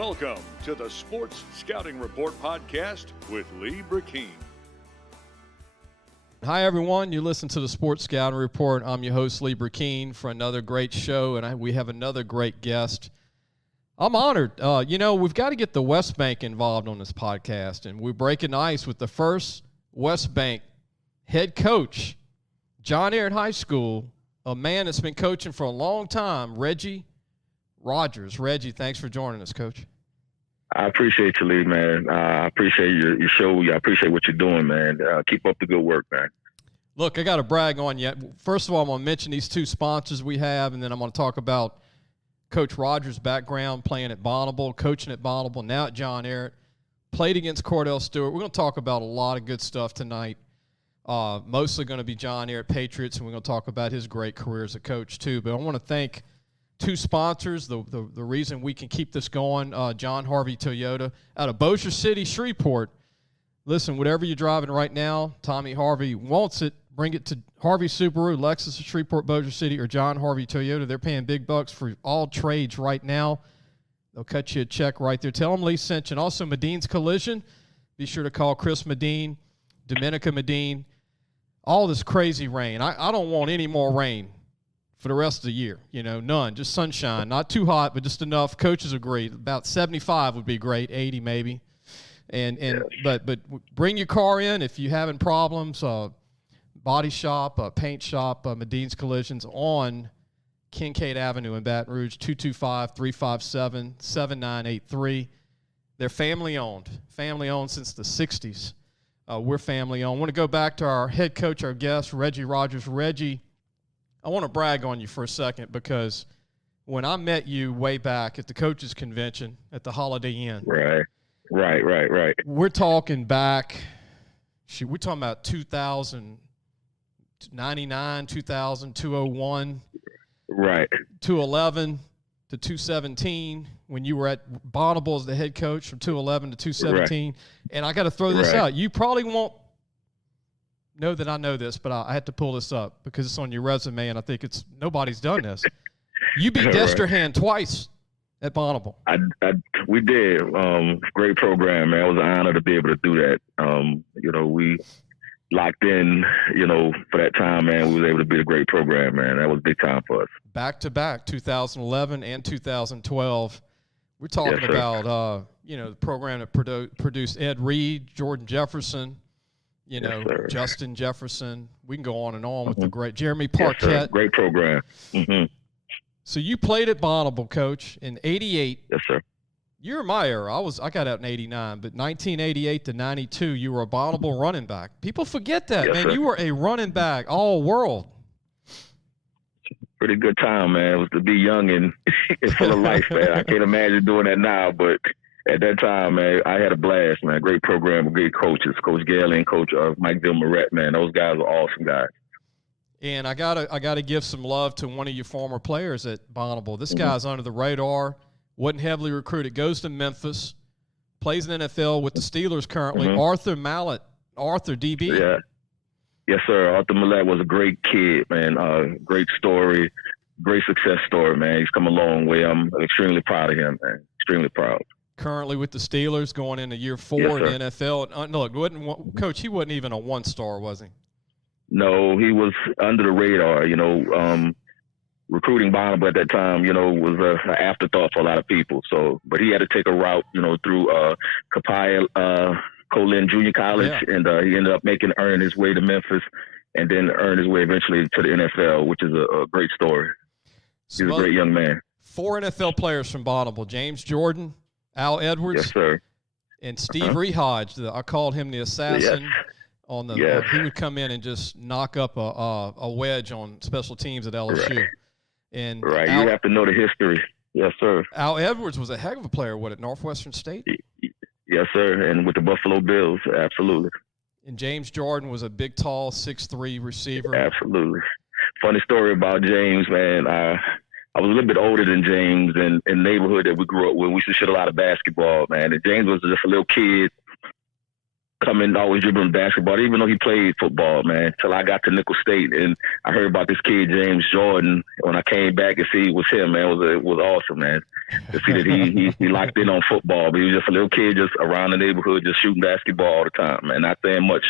Welcome to the Sports Scouting Report podcast with Lee Brecheen. Hi, everyone. You listen to the Sports Scouting Report. I'm your host, Lee Brecheen, for another great show, and we have another great guest. I'm honored. We've got to get the Westbank involved on this podcast, and we're breaking ice with the first Westbank head coach, John Ehret High School, a man that's been coaching for a long time, Reggie Rogers. Reggie, thanks for joining us, Coach. I appreciate you, Lee, man. I appreciate your show. I appreciate what you're doing, man. Keep up the good work, man. Look, I got to brag on you. First of all, I'm going to mention these two sponsors we have, and then I'm going to talk about Coach Rogers' background, playing at Bonnabel, coaching at Bonnabel, now at John Ehret, played against Cordell Stewart. We're going to talk about a lot of good stuff tonight. Mostly going to be John Ehret Patriots, and we're going to talk about his great career as a coach too. But I want to thank two sponsors, the reason we can keep this going. John Harvey Toyota out of Bossier City, Shreveport. Listen, whatever you're driving right now, Tommy Harvey wants it. Bring it to Harvey Subaru, Lexus of Shreveport, Bossier City, or John Harvey Toyota. They're paying big bucks for all trades right now. They'll cut you a check right there. Tell them Lee sent you. And also Medine's Collision. Be sure to call Chris Medine, Dominica Medine. All this crazy rain. I don't want any more rain for the rest of the year. None. Just sunshine. Not too hot, but just enough. Coaches agree. About 75 would be great, 80 maybe. But bring your car in if you're having problems. Body shop, paint shop, Medine's Collisions on Kincaid Avenue in Baton Rouge, 225-357-7983. They're family-owned since the 60s. We're family-owned. I want to go back to our head coach, our guest, Reggie Rogers. Reggie, I want to brag on you for a second because when I met you way back at the coaches convention at the Holiday Inn. Right. We're talking back, we're talking about 2099, 2000, 201. Right. 211 to 217 when you were at Bonnabel as the head coach from 211 to 217. Right. And I got to throw this out. You probably won't know that I know this, but I had to pull this up because it's on your resume, and I think nobody's done this. You beat Destrehan twice at Bonnabel. We did. Great program, man. It was an honor to be able to do that. We locked in, for that time, man. We was able to be a great program, man. That was big time for us. Back-to-back, 2011 and 2012. We're talking about, the program that produced Ed Reed, Jordan Jefferson, Justin Jefferson. We can go on and on with the great Jeremy Parquette. Yes, great program. Mm-hmm. So you played at Bonnabel, Coach, in 88. Yes, sir. You're in my era. I got out in 89, but 1988 to 92, you were a Bonnabel running back. People forget that, man. Sir. You were a running back, all world. Pretty good time, man. It was to be young and full of life, man. I can't imagine doing that now, but at that time, man, I had a blast, man. Great program, great coaches, Coach Gailey and Coach Mike Vilmarette, man. Those guys were awesome guys. And I gotta give some love to one of your former players at Bonnabel. This guy's under the radar, wasn't heavily recruited, goes to Memphis, plays in the NFL with the Steelers currently. Arthur Mallett, DB. Yeah. Yes, sir. Arthur Mallett was a great kid, man. Great story, great success story, man. He's come a long way. I'm extremely proud of him, man. Extremely proud. Currently with the Steelers, going into year 4 in the NFL. Look, Coach, he wasn't even a one-star, was he? No, he was under the radar. Recruiting Bonnabel at that time, was an afterthought for a lot of people. So, but he had to take a route, through Capaya Colin Junior College, and he ended up earning his way to Memphis, and then earned his way eventually to the NFL, which is a great story. He's a great young man. 4 NFL players from Bonnabel: James Jordan, Al Edwards, yes, sir, and Steve Rehodge. I called him the assassin. Yes. He would come in and just knock up a wedge on special teams at LSU. Right. And you have to know the history. Yes, sir. Al Edwards was a heck of a player. At Northwestern State? Yes, sir. And with the Buffalo Bills, absolutely. And James Jordan was a big, tall, 6'3" receiver. Absolutely. Funny story about James, man. I was a little bit older than James, and in the neighborhood that we grew up with, we used to shoot a lot of basketball, man. And James was just a little kid. coming, always dribbling basketball, even though he played football, man, till I got to Nicholls State. And I heard about this kid, James Jordan. When I came back and see it was him, man, it was awesome, man. To see that he locked in on football. But he was just a little kid just around the neighborhood, just shooting basketball all the time, man. Not saying much,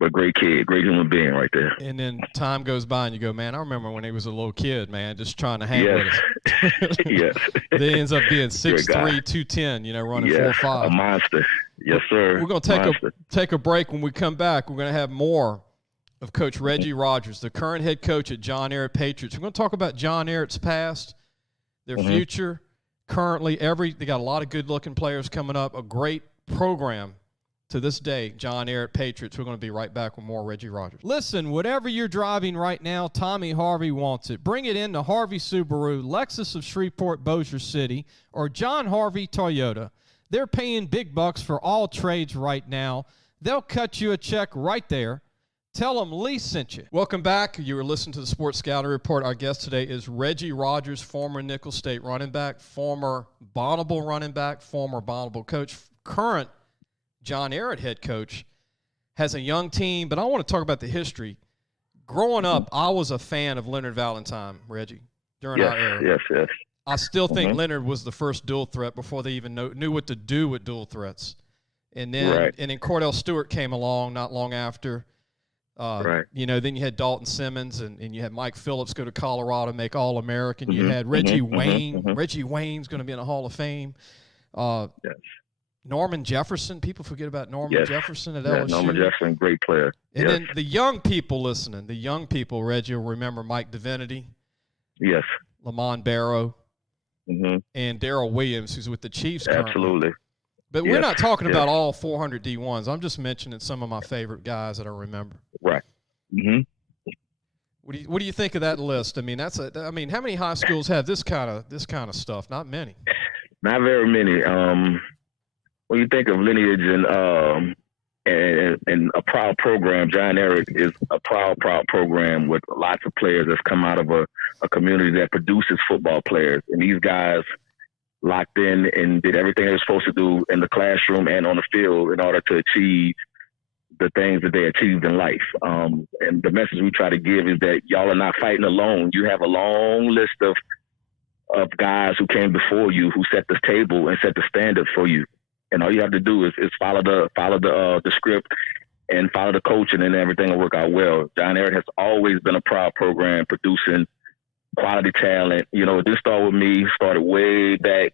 but great kid, great human being right there. And then time goes by and you go, man, I remember when he was a little kid, man, just trying to hang with us. Yes. Then he ends up being 6'3", 210, running 4'5". A monster. Yes, sir. We're going to take a break. When we come back, we're going to have more of Coach Reggie Rogers, the current head coach at John Ehret Patriots. We're going to talk about John Ehret's past, their future, currently. They got a lot of good-looking players coming up, a great program to this day, John Ehret Patriots. We're going to be right back with more Reggie Rogers. Listen, whatever you're driving right now, Tommy Harvey wants it. Bring it in to Harvey Subaru, Lexus of Shreveport, Bossier City, or John Harvey Toyota. They're paying big bucks for all trades right now. They'll cut you a check right there. Tell them Lee sent you. Welcome back. You were listening to the Sports Scouting Report. Our guest today is Reggie Rogers, former Nicholls State running back, former Bonnabel running back, former Bonnabel coach, current John Ehret head coach. Has a young team, but I want to talk about the history. Growing up, I was a fan of Leonard Valentine, Reggie, during our era. Yes. I still think Leonard was the first dual threat before they even knew what to do with dual threats. And then Cordell Stewart came along not long after. Then you had Dalton Simmons and you had Mike Phillips go to Colorado, make All-American. You had Reggie Wayne. Reggie Wayne's going to be in the Hall of Fame. Norman Jefferson. People forget about Norman Jefferson at LSU. Norman Jefferson, great player. And then the young people listening, Reggie, will remember Mike Divinity. Yes. Lamont Barrow. And Darrell Williams, who's with the Chiefs currently. Absolutely. But we're not talking about all 400 D1s. I'm just mentioning some of my favorite guys that I remember. Right. What do you think of that list? I mean, how many high schools have this kind of stuff? Not many. Not very many. When you think of lineage and a proud program, John Ehret is a proud program with lots of players that's come out of a community that produces football players. And these guys locked in and did everything they were supposed to do in the classroom and on the field in order to achieve the things that they achieved in life. And the message we try to give is that y'all are not fighting alone. You have a long list of guys who came before you, who set the table and set the standard for you. And all you have to do is follow the script and follow the coaching, and everything will work out well. John Ehret has always been a proud program, producing quality talent. It didn't start with me. Started way back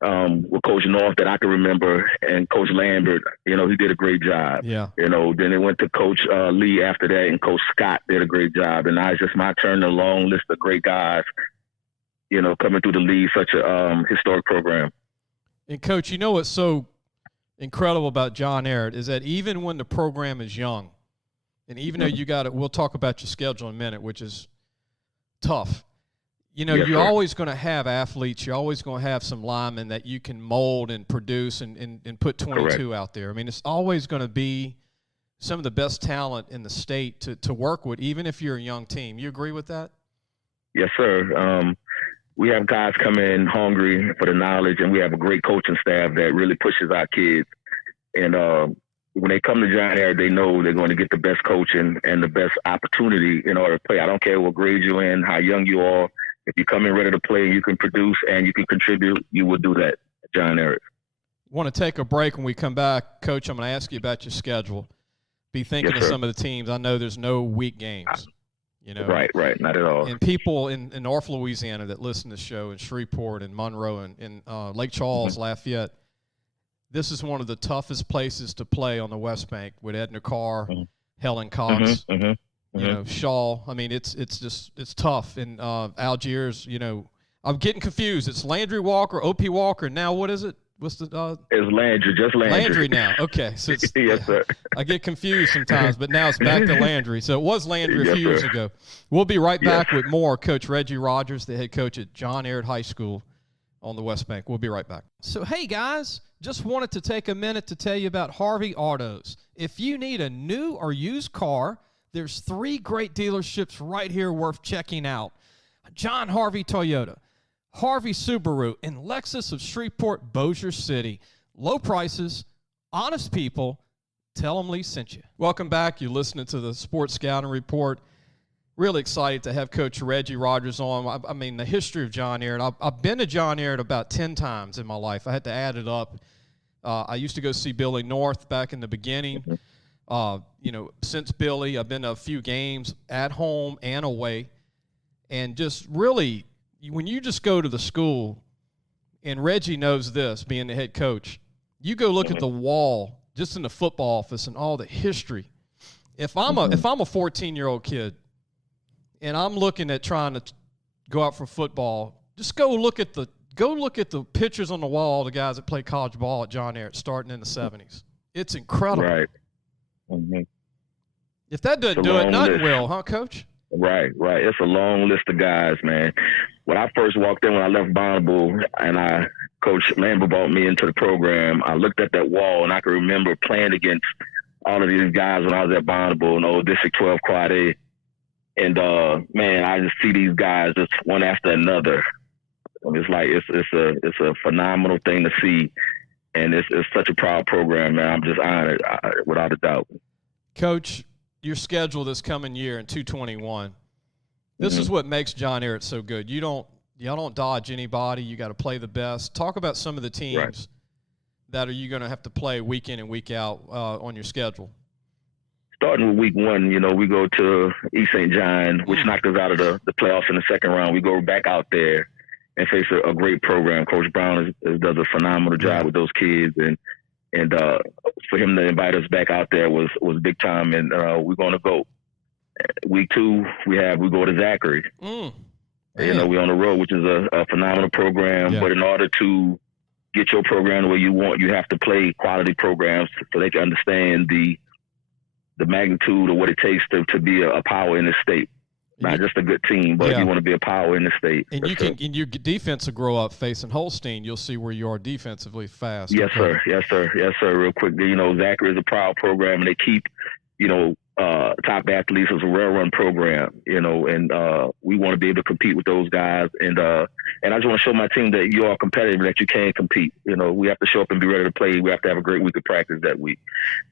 with Coach North that I can remember, and Coach Lambert. He did a great job. Yeah. Then it went to Coach Lee after that, and Coach Scott did a great job. And now it's just my turn. A long list of great guys, coming through the league. Such a historic program. And, Coach, what's so incredible about John Ehret is that even when the program is young, and even though you got it, we'll talk about your schedule in a minute, which is tough. You're always going to have athletes. You're always going to have some linemen that you can mold and produce and put 22 out there. I mean, it's always going to be some of the best talent in the state to work with, even if you're a young team. You agree with that? Yes, sir. We have guys come in hungry for the knowledge, and we have a great coaching staff that really pushes our kids. And when they come to John Ehret, they know they're going to get the best coaching and the best opportunity in order to play. I don't care what grade you're in, how young you are. If you come in ready to play, you can produce and you can contribute, you will do that at John Ehret. Want to take a break. When we come back, Coach, I'm going to ask you about your schedule. Be thinking of some of the teams. I know there's no week games. Right, not at all. And people in North Louisiana that listen to the show, in Shreveport and Monroe and Lake Charles, Lafayette, this is one of the toughest places to play on the Westbank with Edna Carr, Helen Cox, Shaw. I mean, it's tough. And Algiers, I'm getting confused. It's Landry Walker, O.P. Walker. Now what is it? What's the? It's Landry, just Landry. Landry now. Okay, so it's, yes, sir. I get confused sometimes, but now it's back to Landry. So it was Landry a few years ago. We'll be right back with more. Coach Reggie Rogers, the head coach at John Ehret High School on the Westbank. We'll be right back. So hey guys, just wanted to take a minute to tell you about Harvey Autos. If you need a new or used car, there's 3 great dealerships right here worth checking out: John Harvey Toyota, Harvey Subaru, and Lexus of Shreveport, Bossier City. Low prices, honest people, Tell them Lee sent you. Welcome back. You're listening to the Sports Scouting Report. Really excited to have Coach Reggie Rogers on. I mean, the history of John Ehret. I've been to John Ehret about 10 times in my life. I had to add it up. I used to go see Billy North back in the beginning. Since Billy, I've been to a few games at home and away. And just really, when you just go to the school, and Reggie knows this, being the head coach, you go look at the wall just in the football office and all the history. If I'm a 14-year-old kid and I'm looking at trying to go out for football, just go look at the pictures on the wall of the guys that played college ball at John Ehret starting in the 70s. It's incredible. Right. Mm-hmm. If that doesn't do it, nothing will, huh, Coach? Right. It's a long list of guys, man. When I first walked in, when I left Bonnabel, and Coach Lambert brought me into the program, I looked at that wall, and I can remember playing against all of these guys when I was at Bonnabel and old District 12 Quad A. And, man, I just see these guys just one after another. And it's like it's a phenomenal thing to see. And it's such a proud program, man. I'm just honored, without a doubt. Coach, your schedule this coming year in 221, this is what makes John Ehret so good. Y'all don't dodge anybody. You got to play the best. Talk about some of the teams that are you going to have to play week in and week out on your schedule. Starting with week 1, we go to East St. John, which knocked us out of the playoffs in the second round. We go back out there and face a great program. Coach Brown does a phenomenal job with those kids, and for him to invite us back out there was big time. And we're going to go. Week 2, we go to Zachary. We're on the road, which is a phenomenal program. Yeah. But in order to get your program the way you want, you have to play quality programs so they can understand the magnitude of what it takes to be a power in the state. Not just a good team, but you want to be a power in the state. And your defense will grow up facing Holstein. You'll see where you are defensively fast. Yes, sir. Real quick, Zachary is a proud program, and they keep, top athletes as a rail-run program, and we want to be able to compete with those guys. And I just want to show my team that you are competitive, that you can compete. We have to show up and be ready to play. We have to have a great week of practice that week.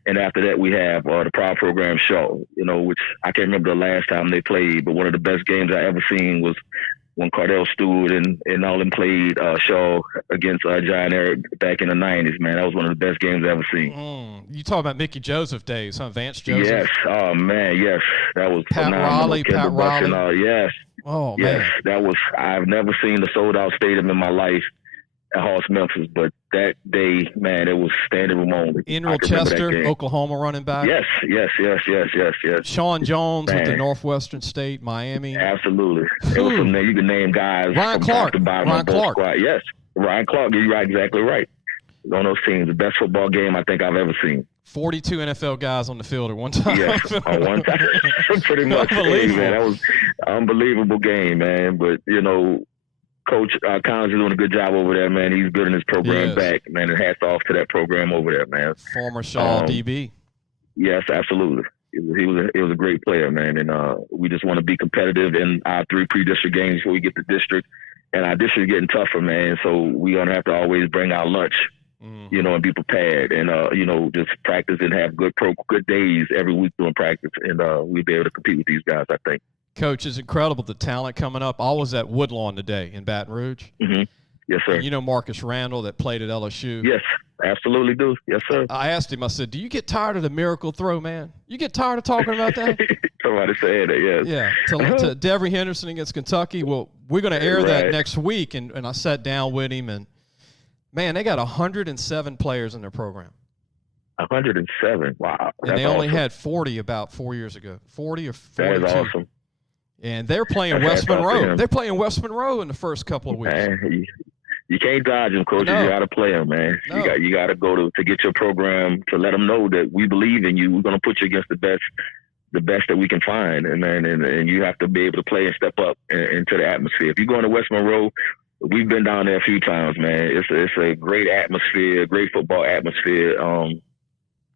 And after that, we have the proud program show, which I can't remember the last time they played, but one of the best games I ever seen was when Cardell Stewart and all them played Shaw against John Ehret back in the 90s, man. That was one of the best games I've ever seen. You talk about Mickey Joseph days, huh? Vance Joseph? Yes. Oh, man, yes. That was Pat phenomenal. Raleigh. Yes. Oh, yes. man. That was – I've never seen a sold-out stadium in my life at Hawes, Memphis, but that day, man, it was standing room only. Enrill Chester, Oklahoma running back. Yes. Sean Jones with the Northwestern State, Miami. Absolutely. It was some you can name guys. Ryan Clark. Yes, Ryan Clark. You're exactly right. On those teams, the best football game I think I've ever seen. 42 NFL guys on the field at one time. Yes, on one time. Pretty much. Unbelievable. Man, that was an unbelievable game, man. But, Coach Collins is doing a good job over there, man. He's building his program back, man. And hats off to that program over there, man. Former Shaw DB. Yes, absolutely. He was a great player, man. And we just want to be competitive in our 3 pre-district games before we get to district. And our district is getting tougher, man. So we're going to have to always bring our lunch, and be prepared. And, just practice and have good days every week doing practice. And we'll be able to compete with these guys, I think. Coach, it's incredible, the talent coming up. I was at Woodlawn today in Baton Rouge. Mm-hmm. Yes, sir. And Marcus Randall that played at LSU? Yes, absolutely do. Yes, sir. I asked him, I said, do you get tired of the miracle throw, man? You get tired of talking about that? Somebody said that, yes. Yeah, to Devery Henderson against Kentucky. Well, we're going to air that next week, and I sat down with him, and, man, they got 107 players in their program. 107, wow. And they only had 40 about 4 years ago, 40 or 42. That is awesome. And they're playing West Monroe. They're playing West Monroe in the first couple of weeks. Man, you can't dodge them, Coach. No. You got to play them, man. No. You got to go to get your program to let them know that we believe in you. We're going to put you against the best that we can find, and you have to be able to play and step up into the atmosphere. If you go into West Monroe, we've been down there a few times, man. It's a great atmosphere, great football atmosphere.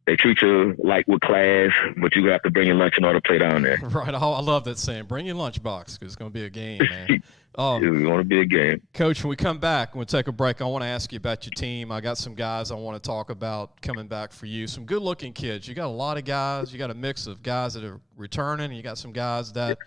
They treat you like with class, but you have to bring your lunch in order to play down there. Right. I love that saying. Bring your lunchbox because it's going to be a game, man. It's going to be a game. Coach, when we come back, we'll take a break. I want to ask you about your team. I got some guys I want to talk about coming back for you. Some good-looking kids. You got a lot of guys. You got a mix of guys that are returning, and you got some guys that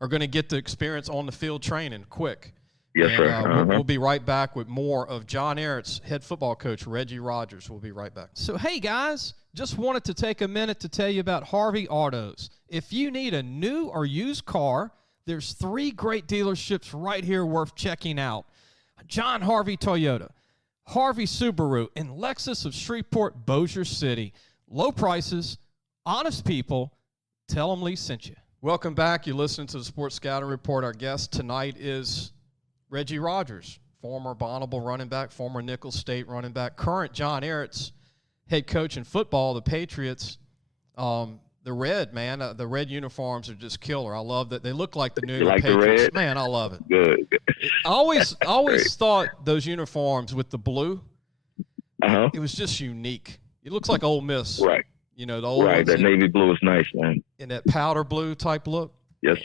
are going to get the experience on the field training quick. Yes, sir. We'll be right back with more of John Ehret's head football coach, Reggie Rogers. We'll be right back. So, hey, guys, just wanted to take a minute to tell you about Harvey Autos. If you need a new or used car, there's 3 great dealerships right here worth checking out. John Harvey Toyota, Harvey Subaru, and Lexus of Shreveport, Bossier City. Low prices, honest people. Tell them Lee sent you. Welcome back. You're listening to the Sports Scouting Report. Our guest tonight is Reggie Rogers, former Bonnabel running back, former Nicholls State running back, current John Ehret's head coach in football, the Patriots. The red, man, the red uniforms are just killer. I love that. They look like the new Patriots. The man, I love it. Good. I always thought those uniforms with the blue, it was just unique. It looks like Ole Miss. Right. You know, the old right. That navy blue is nice, man. And that powder blue type look. Yes.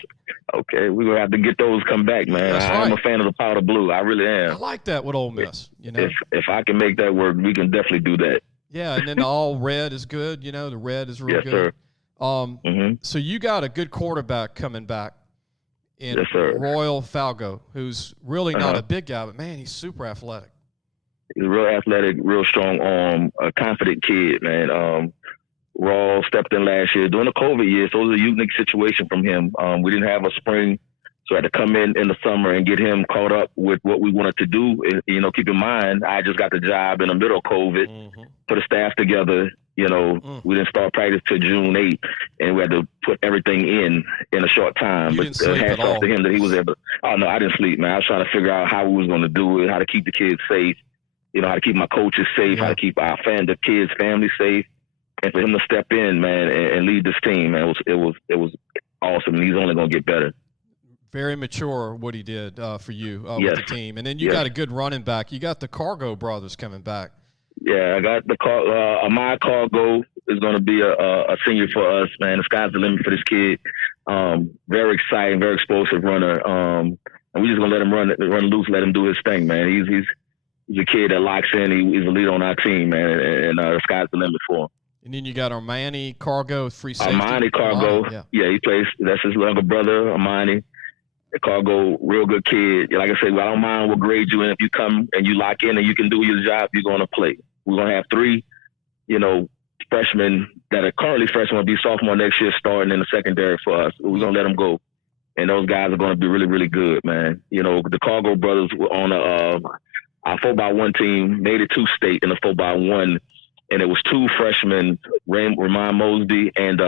Okay, we're going to have to get those come back, man. I'm a fan of the powder blue. I really am. I like that with Ole Miss. You know, if I can make that work, we can definitely do that. Yeah, and then the all red is good. You know, the red is real good. Sir. So you got a good quarterback coming back in Royal Falgo, who's really not a big guy, but, man, he's super athletic. He's a real athletic, real strong arm, a confident kid, man. Raw stepped in last year during the COVID year, so it was a unique situation from him. We didn't have a spring, so I had to come in the summer and get him caught up with what we wanted to do. You know, keep in mind, I just got the job in the middle of COVID, put a staff together. You know, we didn't start practice till June 8th, and we had to put everything in a short time. You didn't sleep at all. To him that he was able. Oh no, I didn't sleep, man. I was trying to figure out how we was going to do it, how to keep the kids safe. You know, how to keep my coaches safe, how to keep our the kids' family safe, and for him to step in, man, and lead this team, man, it was awesome. And he's only going to get better. Very mature what he did for you with the team, and then you got a good running back. You got the Cargo brothers coming back. Yeah, I got the Amai Cargo is going to be a senior for us, man. The sky's the limit for this kid. Very exciting, very explosive runner. And we're just going to let him run loose, let him do his thing, man. He's a kid that locks in. He's a leader on our team, man, and the sky's the limit for him. And then you got Armani Cargo, free safety. Armani Cargo, he plays. That's his younger brother, Armani. Cargo, real good kid. Like I said, I don't mind what grade you in. If you come and you lock in and you can do your job, you're going to play. We're going to have 3, freshmen that are currently freshmen will be sophomore next year starting in the secondary for us. We're going to let them go. And those guys are going to be really, really good, man. You know, the Cargo brothers were on our 4x1 team, made it to state in the 4x1. And it was 2 freshmen, Ramon Mosby and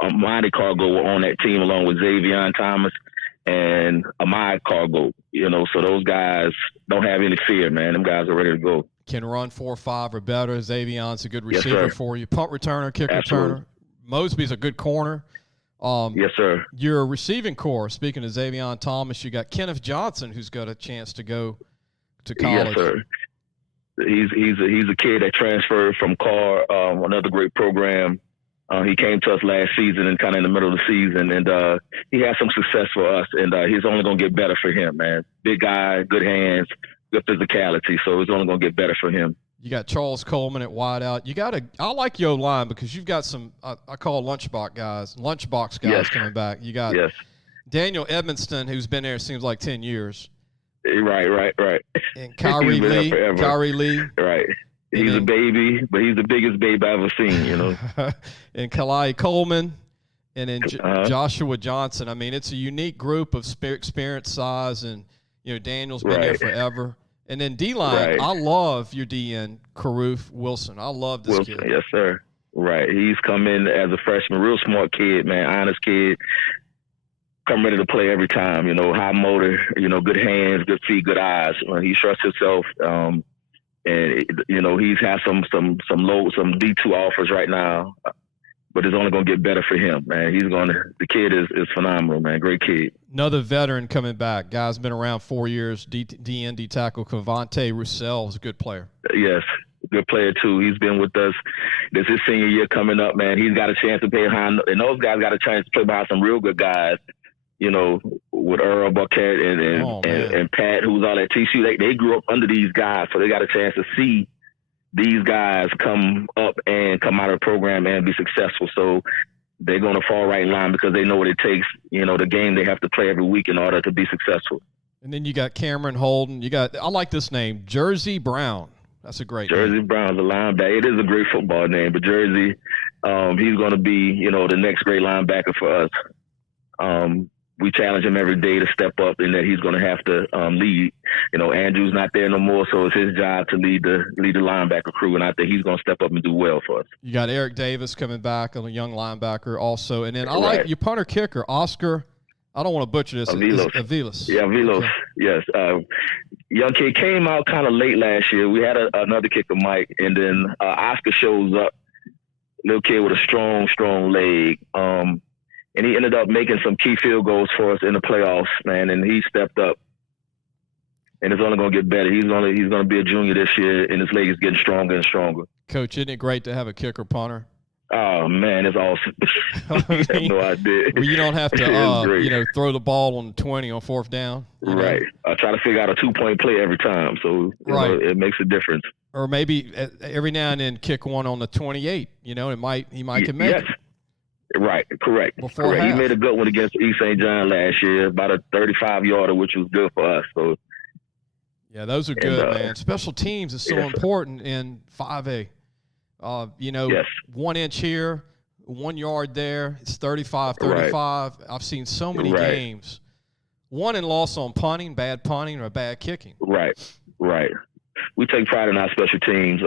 Amani Cargo were on that team along with Xavier Thomas and Amai Cargo, so those guys don't have any fear, man. Them guys are ready to go. Can run 4.5 or better. Xavier's a good receiver for you. Punt returner, kick returner. Mosby's a good corner. Yes, sir. Your receiving core, speaking of Xavier Thomas, you got Kenneth Johnson, who's got a chance to go to college. Yes, sir. He's a kid that transferred from Carr, another great program. He came to us last season and kind of in the middle of the season, and he had some success for us, and he's only going to get better for him, man. Big guy, good hands, good physicality, so it's only going to get better for him. You got Charles Coleman at wideout. I like your line because you've got some I call lunchbox guys coming back. You got Daniel Edmonston, who's been there seems like 10 years. Right. And Kyrie Lee. Right. He's a baby, but he's the biggest babe I've ever seen, And Kalai Coleman, and then Joshua Johnson. I mean, it's a unique group of experience, size, and, Daniel's been there forever. And then D-line, I love your DN, Karoof Wilson. I love this kid. Yes, sir. Right. He's come in as a freshman, real smart kid, man, honest kid. Come ready to play every time, high motor, good hands, good feet, good eyes. He trusts himself. And he's had some D2 offers right now, but it's only going to get better for him, man. The kid is phenomenal, man. Great kid. Another veteran coming back. Guy's been around 4 years. D tackle Cavante Roussel is a good player. Yes, good player too. He's been with us. This is his senior year coming up, man. He's got a chance to play behind, and those guys got a chance to play behind some real good guys. With with Earl Buckett and Pat, who's all at TCU. They grew up under these guys, so they got a chance to see these guys come up and come out of the program and be successful. So they're going to fall right in line because they know what it takes, the game they have to play every week in order to be successful. And then you got Cameron Holden. I like this name, Jersey Brown. That's a great name. Jersey Brown's a linebacker. It is a great football name, but Jersey, he's going to be, the next great linebacker for us. We challenge him every day to step up, and that he's going to have to lead. Andrew's not there no more, so it's his job to lead the linebacker crew, and I think he's going to step up and do well for us. You got Eric Davis coming back, a young linebacker also, and then I like your punter kicker, Oscar. I don't want to butcher this. Aviles. Yeah, Aviles. Okay. Yes. Young kid came out kind of late last year. We had another kicker, Mike, and then Oscar shows up. Little kid with a strong leg. And he ended up making some key field goals for us in the playoffs, man. And he stepped up. And it's only going to get better. He's going to be a junior this year, and his leg is getting stronger and stronger. Coach, isn't it great to have a kicker punter? Oh, man, it's awesome. I have no idea. Well, you don't have to, throw the ball on 20 on fourth down. Right. I try to figure out a 2-point play every time, so it makes a difference. Or maybe every now and then kick one on the 28. He might can make it. Right, correct. He made a good one against East St. John last year, about a 35-yarder, which was good for us. So. Yeah, those are good, man. Special teams is so important in 5A. 1 inch here, 1 yard there. It's 35-35. Right. I've seen so many games. Won and lost on punting, bad punting, or bad kicking. Right. We take pride in our special teams.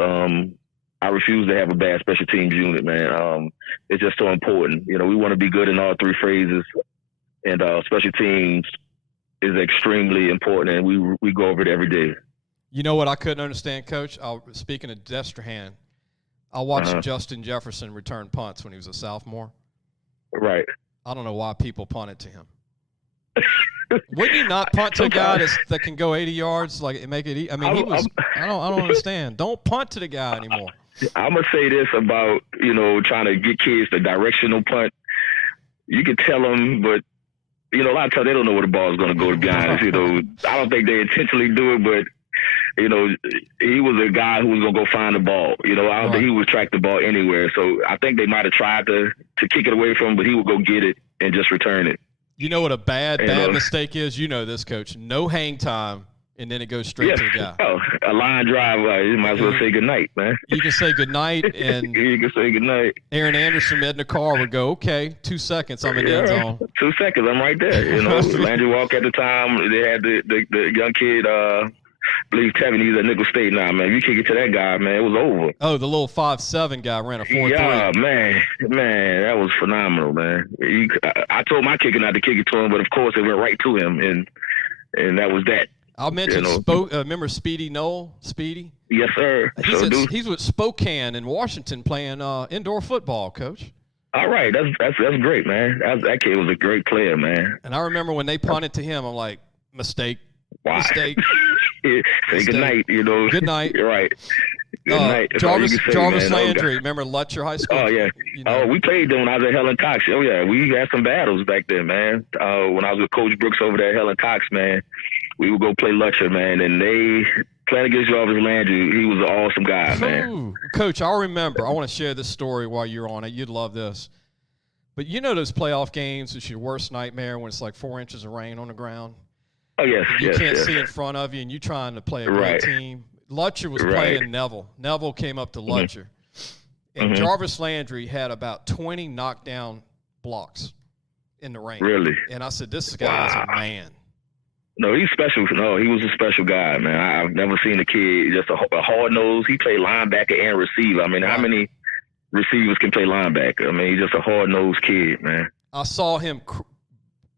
I refuse to have a bad special teams unit, man. It's just so important. We want to be good in all three phases, and special teams is extremely important, and we go over it every day. You know what I couldn't understand, Coach? Speaking of Destrehan, I watched Justin Jefferson return punts when he was a sophomore. Right. I don't know why people punted to him. Wouldn't you not punt to a guy that can go 80 yards, like make it? I mean, I don't understand. Don't punt to the guy anymore. I'm gonna say this about trying to get kids the directional punt. You can tell them, but a lot of times they don't know where the ball is gonna go. To be honest, I don't think they intentionally do it, but. He was a guy who was going to go find the ball. I don't think he would track the ball anywhere. So I think they might have tried to kick it away from him, but he would go get it and just return it. You know what a bad mistake is? You know this, Coach. No hang time, and then it goes straight to the guy. Oh, a line drive. You might as well say goodnight, man. You can say goodnight. And you can say goodnight. Aaron Anderson in the car would go, okay, 2 seconds, I'm in the end zone. 2 seconds, I'm right there. Landry Walk at the time, they had the young kid, I believe Tevin, he's at Nicholls State now, man. If you kick it to that guy, man, it was over. Oh, the little 5'7" guy ran a 4.3. Yeah, man, that was phenomenal, man. I told my kicker not to kick it to him, but of course it went right to him, and that was that. I'll mention remember Speedy Knoll? Speedy? Yes, sir. He's with Spokane in Washington playing indoor football, Coach. All right, that's great, man. That kid was a great player, man. And I remember when they punted to him, I'm like, mistake. Why? Mistake. Say good night, Good night. You're right. Good night. Jarvis Landry, remember Letcher High School? Oh, yeah. We played them when I was at Helen Cox. Oh, yeah. We had some battles back then, man. When I was with Coach Brooks over there at Helen Cox, man, we would go play Letcher, man. And they playing against Jarvis Landry. He was an awesome guy, man. Coach, I'll remember. I want to share this story while you're on it. You'd love this. But those playoff games, it's your worst nightmare when it's like 4 inches of rain on the ground. Oh, yes, you can't see in front of you, and you're trying to play a great team. Letcher was playing Neville. Neville came up to Letcher. And Jarvis Landry had about 20 knockdown blocks in the rain. Really? And I said, this guy's a man. No, he's special. No, he was a special guy, man. I've never seen a kid, just a hard nose. He played linebacker and receiver. I mean, how many receivers can play linebacker? I mean, he's just a hard-nosed kid, man. I saw him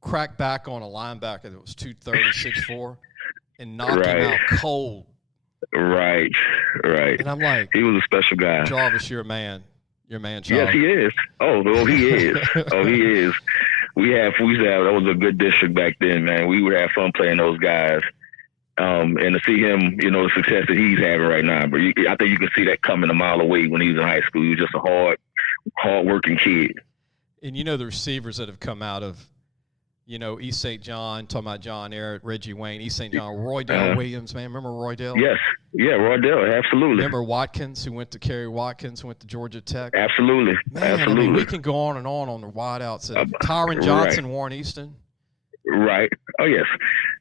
crack back on a linebacker that was 230, 6'4", and knock him out cold. Right. And I'm like, he was a special guy. Jarvis, you're a man. You're a man, Jarvis. Yes, he is. Oh, he is. He is. We used to have, that was a good district back then, man. We would have fun playing those guys. And to see him, the success that he's having right now. But I think you can see that coming a mile away when he was in high school. He was just a hard-working kid. And the receivers that have come out of East St. John, talking about John Ehret, Reggie Wayne, East St. John, Roydell Williams, man. Remember Roydell? Yes. Yeah, Roydell, absolutely. Remember Watkins, who went to Kerry Watkins, who went to Georgia Tech? Absolutely. Man, absolutely. I mean, we can go on the wideouts. Tyron Johnson, right. Warren Easton. Right. Oh, yes.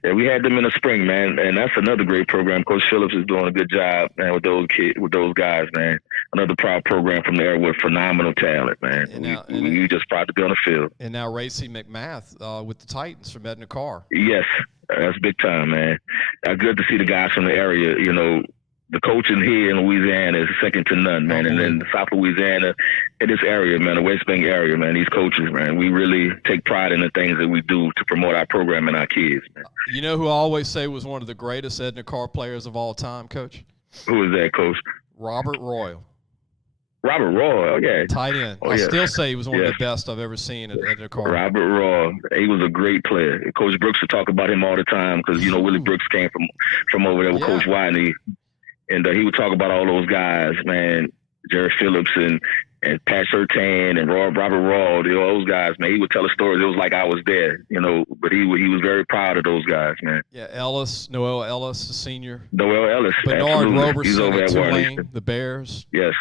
Yeah, we had them in the spring, man, and that's another great program. Coach Phillips is doing a good job, man, with those kids, with those guys, man. Another proud program from there with phenomenal talent, man. We just proud to be on the field. And now Racy McMath with the Titans from Edna Carr. Yes, that's big time, man. Good to see the guys from the area. The coaching here in Louisiana is second to none, man. And then South Louisiana, in this area, man, the Westbank area, man, these coaches, man, we really take pride in the things that we do to promote our program and our kids, man. You know who I always say was one of the greatest Edna Carr players of all time, Coach? Who is that, Coach? Robert Royal. Robert Royal, yeah. Tight end. I still say he was one of the best I've ever seen at Edna Carr. Robert Royal, he was a great player. Coach Brooks would talk about him all the time because, Willie Brooks came from over there with Coach Whitney. And he would talk about all those guys, man, Jared Phillips and Pat Surtain and Robert Raw, those guys, man. He would tell the stories. It was like I was there, but he was very proud of those guys, man. Yeah, Noel Ellis, the senior. Noel Ellis, Bernard absolutely. Roberson He's over at at Tulane, the Bears. Yes.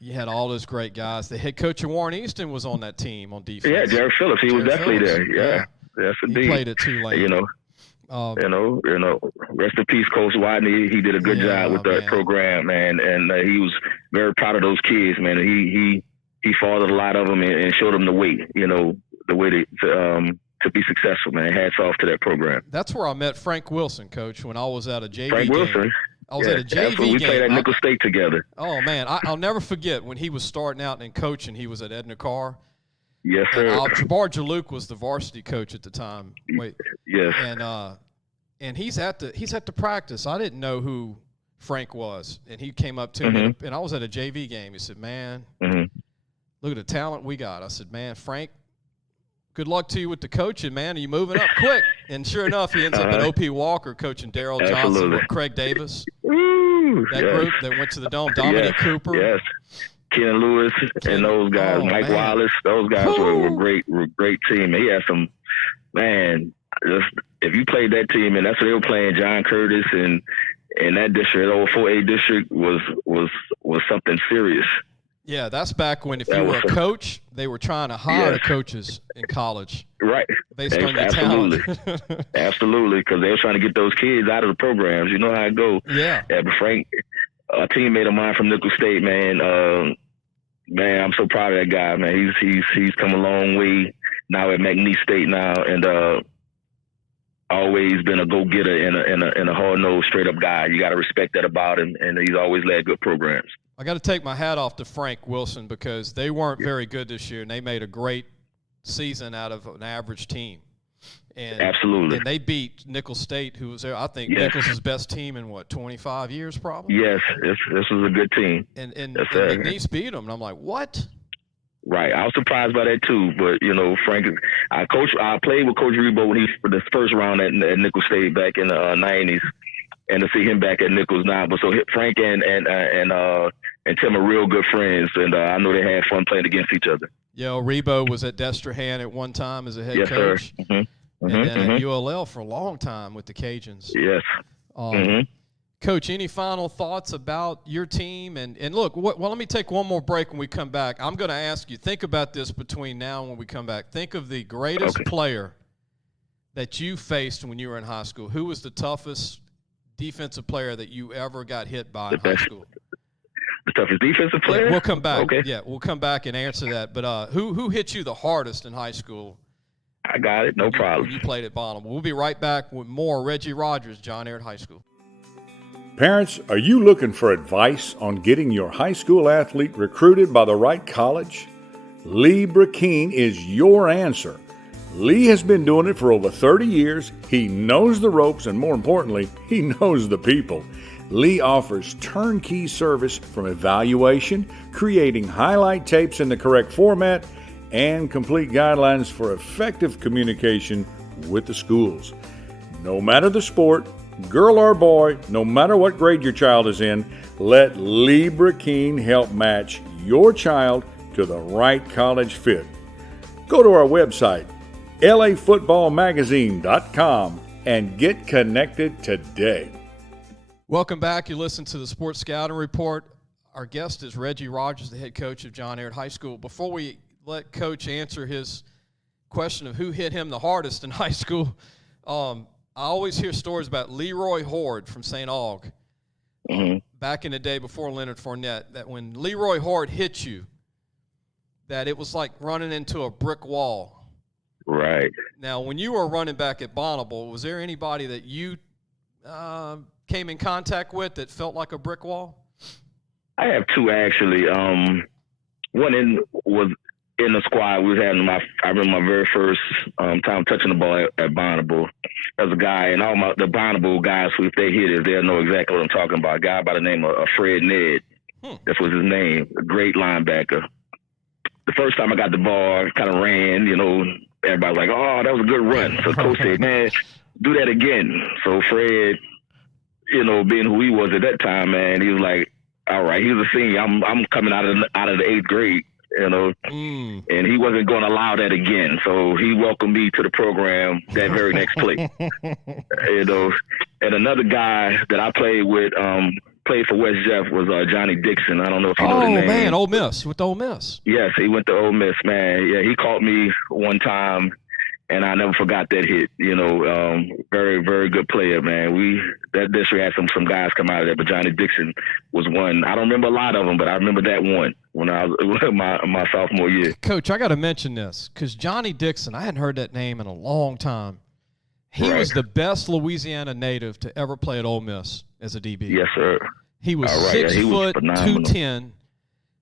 You had all those great guys. The head coach of Warren Easton was on that team on defense. Yeah, Jared Phillips. He was definitely there. Yeah. Yes, indeed. He played at Tulane. Rest in peace, Coach Whitney. He did a good job with that program, man, and he was very proud of those kids, man. He fathered a lot of them and showed them the way, the way to be successful, man. Hats off to that program. That's where I met Frank Wilson, Coach, when I was at a JV Frank game. Wilson. I was at a JV game. We played at Nicholls State together. Oh man, I'll never forget when he was starting out and coaching. He was at Edna Carr. Yes, sir. Jabbar Jaluk was the varsity coach at the time. Yes. And he's at the practice. I didn't know who Frank was, and he came up to me, and I was at a JV game. He said, "Man, look at the talent we got." I said, "Man, Frank, good luck to you with the coaching, man. Are you moving up quick?" And sure enough, he ends up at OP Walker coaching Daryl Johnson with Craig Davis. That group that went to the Dome. Dominic Cooper. Yes. Ken Lewis and those guys, Mike Wallace, those guys were great team. He had some, man, if you played that team, and that's what they were playing, John Curtis and that district, old 4A district was something serious. Yeah, that's back when if you were a coach, they were trying to hire the coaches in college. Right. Based on your talent. Absolutely, because they were trying to get those kids out of the programs. You know how it goes. Yeah. But Frank, a teammate of mine from Nicholls State, man, I'm so proud of that guy, man. He's come a long way now at McNeese State now, and always been a go-getter and a hard-nosed, straight-up guy. You got to respect that about him, and he's always led good programs. I got to take my hat off to Frank Wilson because they weren't very good this year, and they made a great season out of an average team. And, absolutely. And they beat Nicholls State, who was there. I think Nicholls' best team in, 25 years probably? Yes, this was a good team. And McNeese beat them, and I'm like, what? Right. I was surprised by that, too. But, Frank, I played with Coach Rebo when he for the first round at Nicholls State back in the 90s, and to see him back at Nicholls now. But so Frank and Tim are real good friends, and I know they had fun playing against each other. Yeah, Rebo was at Destrehan at one time as a head coach. Yes, sir. And then at ULL for a long time with the Cajuns. Yes. Coach, any final thoughts about your team? And look, let me take one more break when we come back. I'm going to ask you, think about this between now and when we come back. Think of the greatest player that you faced when you were in high school. Who was the toughest defensive player that you ever got hit by in high school? The toughest defensive player? Yeah, we'll come back. Okay. Yeah, we'll come back and answer that. But who hit you the hardest in high school? I got it. No problem. You played at Bonnabel. We'll be right back with more Reggie Rogers, John Ehret High School. Parents, are you looking for advice on getting your high school athlete recruited by the right college? Lee Brecheen is your answer. Lee has been doing it for over 30 years. He knows the ropes, and more importantly, he knows the people. Lee offers turnkey service from evaluation, creating highlight tapes in the correct format, and complete guidelines for effective communication with the schools. No matter the sport, girl or boy, no matter what grade your child is in, let Lee Brecheen help match your child to the right college fit. Go to our website, lafootballmagazine.com and get connected today. Welcome back. You listen to the Sports Scouting Report. Our guest is Reggie Rogers, the head coach of John Ehret High School. Before we let Coach answer his question of who hit him the hardest in high school, I always hear stories about Leroy Horde from St. Aug. Back in the day before Leonard Fournette, that when Leroy Horde hit you, that it was like running into a brick wall. Right. Now, when you were running back at Bonnabel, was there anybody that you came in contact with that felt like a brick wall? I have two, actually. One was in the squad. We was having I remember my very first time touching the ball at Bonnabel. There was a guy, and all the Bonnabel guys, if they hit it, they'll know exactly what I'm talking about. A guy by the name of Fred Ned. That was his name. A great linebacker. The first time I got the ball, I kind of ran, everybody was like, oh, that was a good run. So coach said, man, do that again. So Fred, being who he was at that time, man, he was like, all right, he was a senior. I'm coming out of the 8th grade, and he wasn't going to allow that again. So he welcomed me to the program that very next play. And another guy that I played with, played for West Jeff, was Johnny Dixon. I don't know if you know the name. Oh, man, Ole Miss, with Ole Miss. Yes, he went to Ole Miss, man. Yeah, he caught me one time, and I never forgot that hit. Very, very good player, man. That district had some guys come out of there, but Johnny Dixon was one. I don't remember a lot of them, but I remember that one when I was my sophomore year. Coach, I got to mention this because Johnny Dixon, I hadn't heard that name in a long time. He was the best Louisiana native to ever play at Ole Miss as a DB. Yes, sir. He was 6 foot, 210,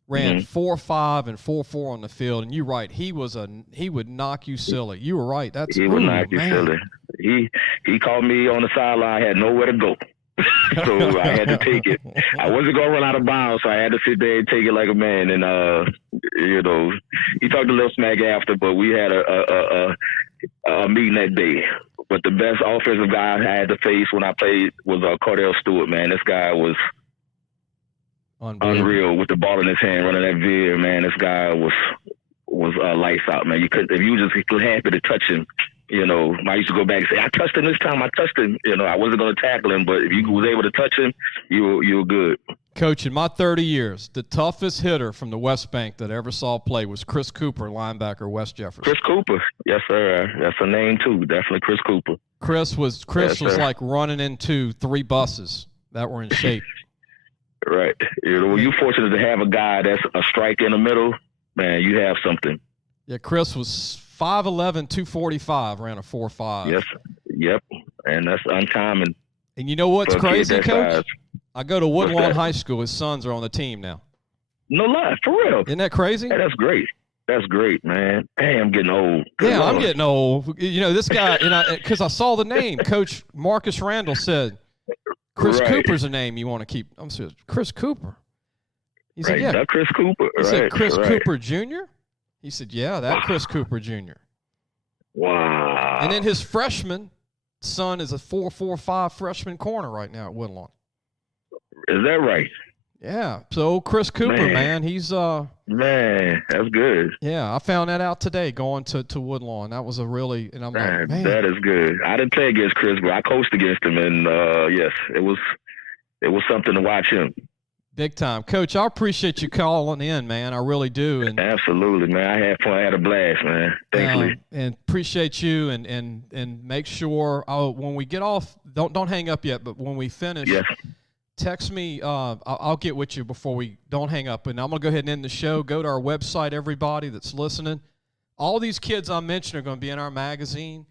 ran 4.5 and 4.4 on the field. And you're right, he would knock you silly. You were right. He would knock you silly. He called me on the sideline. I had nowhere to go. So I had to take it. I wasn't going to run out of bounds, so I had to sit there and take it like a man. And, he talked a little smack after, but we had a meeting that day. But the best offensive guy I had to face when I played was Cordell Stewart, man. This guy was unreal with the ball in his hand, running that veer, man. This guy was lights out, man. If you just happy to touch him, I used to go back and say, I touched him this time. I touched him. I wasn't going to tackle him, but if you was able to touch him, you were good. Coach, in my 30 years, the toughest hitter from the Westbank that I ever saw play was Chris Cooper, linebacker, West Jefferson. Chris Cooper. Yes, sir. That's a name, too. Definitely Chris Cooper. Chris was like running into 3 buses that were in shape. Right. When you're fortunate to have a guy that's a strike in the middle, man, you have something. Yeah, Chris was 5'11", 245, ran a 4.5. Yes. Yep. And that's uncommon. And you know what's crazy, Coach? Size. I go to Woodlawn High School. His sons are on the team now. No lie, for real. Isn't that crazy? Hey, that's great. That's great, man. Hey, I'm getting old. Yeah, I'm getting old. This guy, because I saw the name. Coach Marcus Randall said, Chris Cooper's a name you want to keep. I'm saying, Chris Cooper. He said, yeah. That Chris Cooper. He said, Chris Cooper Jr.? He said, yeah, that Chris Cooper Jr. Wow. And then his freshman son is a 4.45 freshman corner right now at Woodlawn. Is that right? Yeah. So Chris Cooper, man, he's man, that's good. Yeah, I found that out today going to Woodlawn. That was a really, and I'm like, man, that is good. I didn't play against Chris, but I coached against him, and yes, it was something to watch him. Big time. Coach, I appreciate you calling in, man. I really do. And absolutely, man. I had fun. I had a blast, man. Thankfully. And appreciate you and make sure when we get off, don't hang up yet, but when we finish, yes. Text me. I'll get with you before we don't hang up. And I'm going to go ahead and end the show. Go to our website, everybody that's listening. All these kids I mentioned are going to be in our magazine.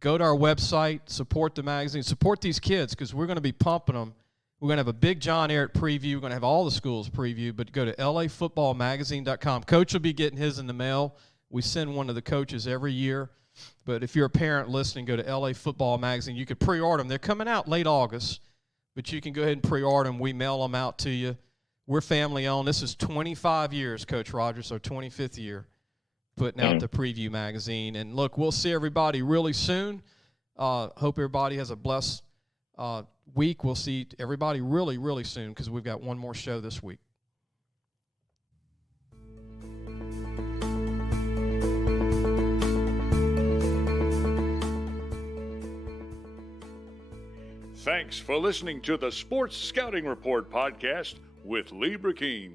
Go to our website, support the magazine, support these kids because we're going to be pumping them. We're going to have a big John Ehret preview. We're going to have all the schools preview, but go to lafootballmagazine.com. Coach will be getting his in the mail. We send one to the coaches every year. But if you're a parent listening, go to LA Football Magazine. You could pre-order them. They're coming out late August, but you can go ahead and pre-order them. We mail them out to you. We're family-owned. This is 25 years, Coach Rogers, our 25th year, putting out the preview magazine. And, look, we'll see everybody really soon. Hope everybody has a blessed week. We'll see everybody really, really soon because we've got one more show this week. Thanks for listening to the Sports Scouting Report podcast with Lee Brecheen.